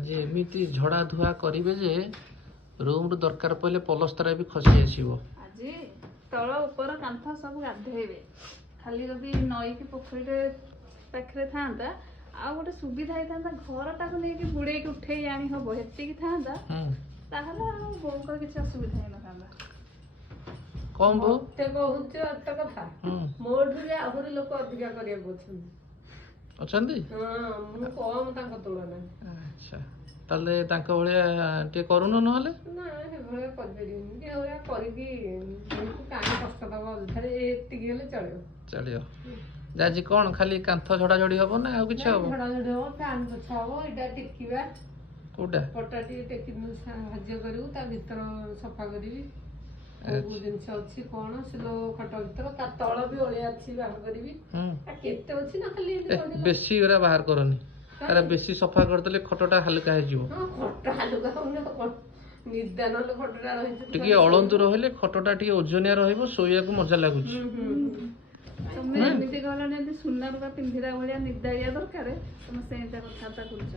आज एमती झड़ा धुआ करेंगे जे रूम रु दरकार पड़े पलस्तरा भी खसी आसो। आज तल ऊपर कांथ सब गाधेबे खाली जदि नई की पोखरी पाखे था आ गोटे सुविधा होता घरटा को लेकिन बुड़े उठे आनी हम हेतिक था बोर किसी असुविधा ही ना कौन बो कथा मोठू आहरी लोक अधिका करिया अच्छी कम तुलना अच्छा ताले तांका भलिया टे करूनो नहले ना हे करपरिनी करके कहीं कष्ट दबा एतिक चलो चलियो आज कौन खाली कांथ झड़ा झड़ी हम ना आ किछ हम झड़ा झड़ी हम फैन पोछा हम एटा टेकिबा कोटा पटा टेकी साहाଯ୍य करू ता भीतर सफा करी सब जिनस अच्छी कौन से खट भीतर ता तल भी ओलिया अच्छी बाहर करी केते अच्छी ना खाली बेसी गरा बाहर करनी तारा बेसी सफा करदले खटटा हल्का हे जीवो हां खट हल्का होने निदान ले खटटा रहि टिके अळंतु रहले खटटा टिके ओजनिया रहइबो सोया को मजा लागुची तुमने एमती कहला सुना रुपा पिंधिरा भाया निदाड़िया दरकार तुम से कथा करुच।